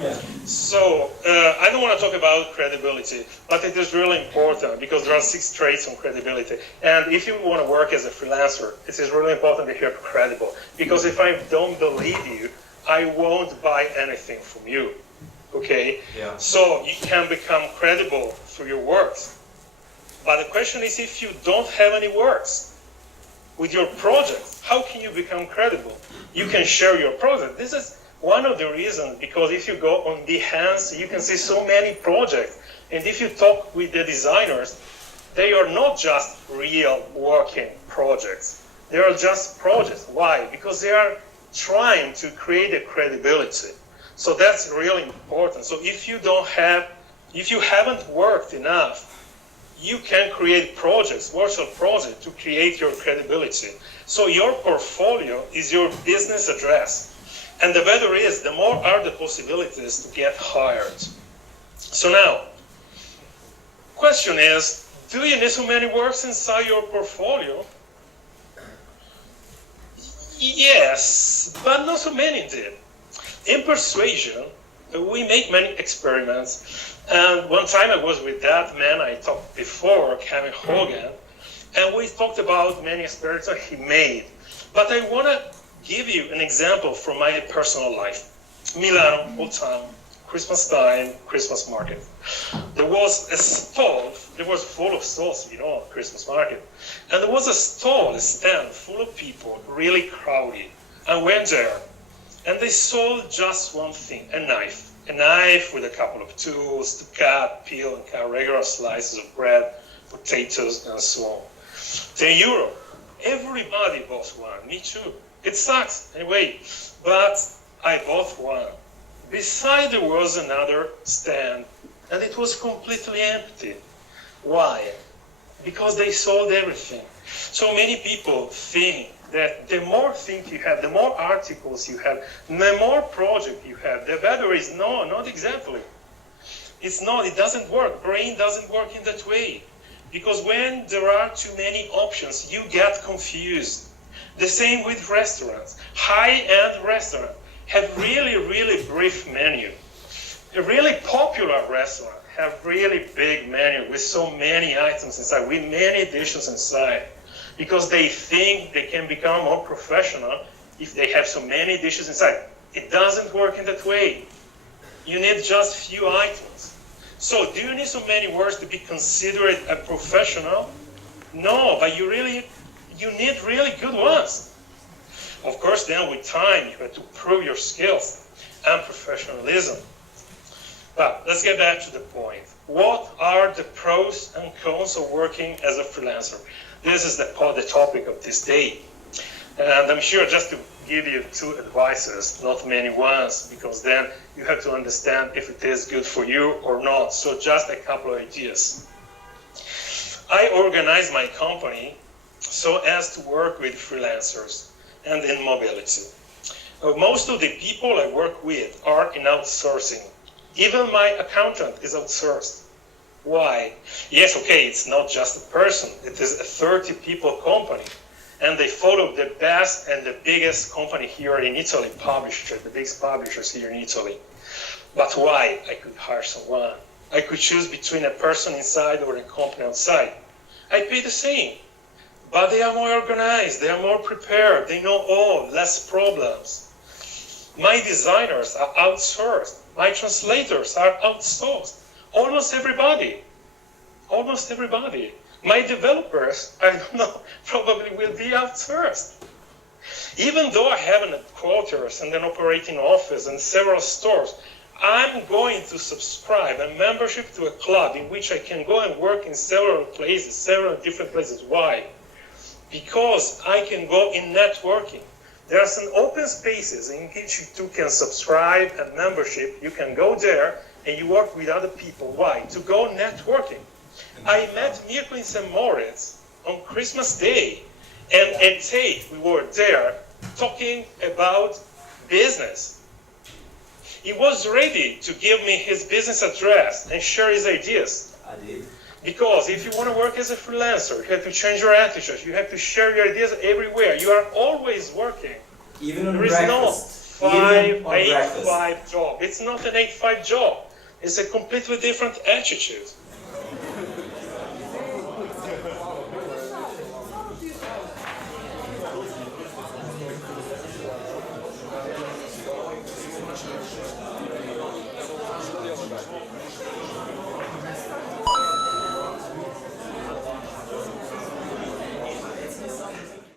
Yeah. So, I don't want to talk about credibility, but it is really important because there are 6 traits on credibility. And if you want to work as a freelancer, it is really important that you're credible. Because if I don't believe you, I won't buy anything from you. Okay? Yeah. So, you can become credible through your works. But the question is, if you don't have any works with your project, how can you become credible? You can share your project. This is one of the reasons, because if you go on Behance, you can see so many projects. And if you talk with the designers, they are not just real working projects. They are just projects. Why? Because they are trying to create a credibility. So that's really important. So if you haven't worked enough, you can create projects, virtual projects, to create your credibility. So your portfolio is your business address. And the better is, the more are the possibilities to get hired. So now, question is, do you need so many works inside your portfolio? Yes, but not so many did. In persuasion, we make many experiments. And one time I was with that man I talked before, Kevin Hogan, and we talked about many experiments that he made. But I want to give you an example from my personal life. Milano, old town, Christmas time, Christmas market. There was a stall, there was full of stalls, Christmas market. And there was a stall, a stand full of people, really crowded. I went there, and they sold just one thing, a knife. A knife with a couple of tools to cut, peel, and cut regular slices of bread, potatoes, and so on. €10. Everybody bought one, me too. It sucks, anyway, but I bought one. Beside there was another stand, and it was completely empty. Why? Because they sold everything. So many people think that the more things you have, the more articles you have, the more project you have, the better is. No, not exactly. It's not, it doesn't work. Brain doesn't work in that way. Because when there are too many options, you get confused. The same with restaurants. High-end restaurants have really, really brief menu. A really popular restaurant have really big menu with so many items inside, with many dishes inside. Because they think they can become more professional if they have so many dishes inside. It doesn't work in that way. You need just few items. So do you need so many words to be considered a professional? No, but you need really good ones. Of course, then with time, you have to prove your skills and professionalism. But let's get back to the point. What are the pros and cons of working as a freelancer? This is the topic of this day. And I'm sure just to give you 2 advices, not many ones, because then you have to understand if it is good for you or not. So just a couple of ideas. I organize my company so as to work with freelancers and in mobility. Most of the people I work with are in outsourcing. Even my accountant is outsourced. Why? Yes, okay, it's not just a person. It is a 30 people company. And they follow the best and the biggest company here in Italy, the biggest publishers here in Italy. But why? I could hire someone. I could choose between a person inside or a company outside. I pay the same. But they are more organized, they are more prepared, they know all, less problems. My designers are outsourced. My translators are outsourced. Almost everybody. My developers, I don't know, probably will be outsourced. Even though I have an headquarters and an operating office and several stores, I'm going to subscribe a membership to a club in which I can go and work in several different places. Why? Because I can go in networking. There are some open spaces in which you too can subscribe a membership. You can go there and you work with other people. Why? To go networking. I met Mirko in St. Moritz on Christmas Day, and at 8 we were there talking about business. He was ready to give me his business address and share his ideas. I did. Because if you want to work as a freelancer, you have to change your attitude. You have to share your ideas everywhere. You are always working. Even on there is breakfast. 5, on 8, breakfast. 5 job. It's not an 8-5 job. It's a completely different attitude.